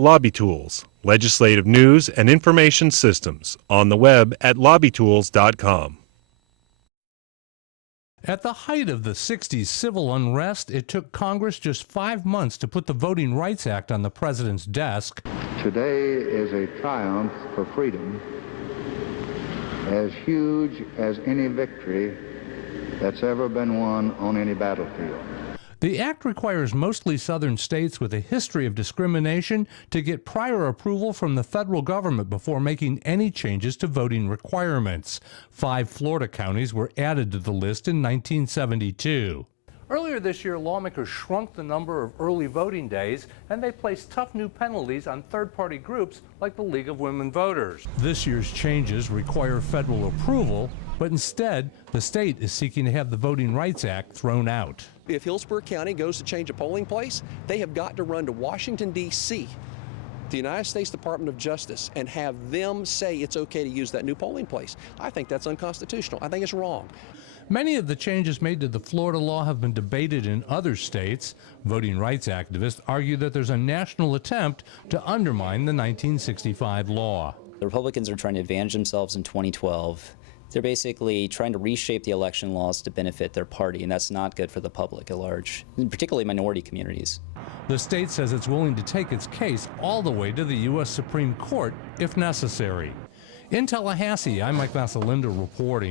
Lobby Tools, legislative news and information systems, on the web at lobbytools.com. At the height of the 60s civil unrest, it took Congress just 5 months to put the Voting Rights Act on the president's desk. Today is a triumph for freedom as huge as any victory that's ever been won on any battlefield. The act requires mostly southern states with a history of discrimination to get prior approval from the federal government before making any changes to voting requirements. 5 Florida counties were added to the list in 1972. Earlier this year, lawmakers shrunk the number of early voting days, and they placed tough new penalties on third-party groups like the League of Women Voters. This year's changes require federal approval, but instead, the state is seeking to have the Voting Rights Act thrown out. If Hillsborough County goes to change a polling place, they have got to run to Washington, D.C., the United States Department of Justice, and have them say it's okay to use that new polling place. I think that's unconstitutional. I think it's wrong. Many of the changes made to the Florida law have been debated in other states. Voting rights activists argue that there's a national attempt to undermine the 1965 law. The Republicans are trying to advantage themselves in 2012. They're basically trying to reshape the election laws to benefit their party, and that's not good for the public at large, particularly minority communities. The state says it's willing to take its case all the way to the U.S. Supreme Court if necessary. In Tallahassee, I'm Mike Vasalinda reporting.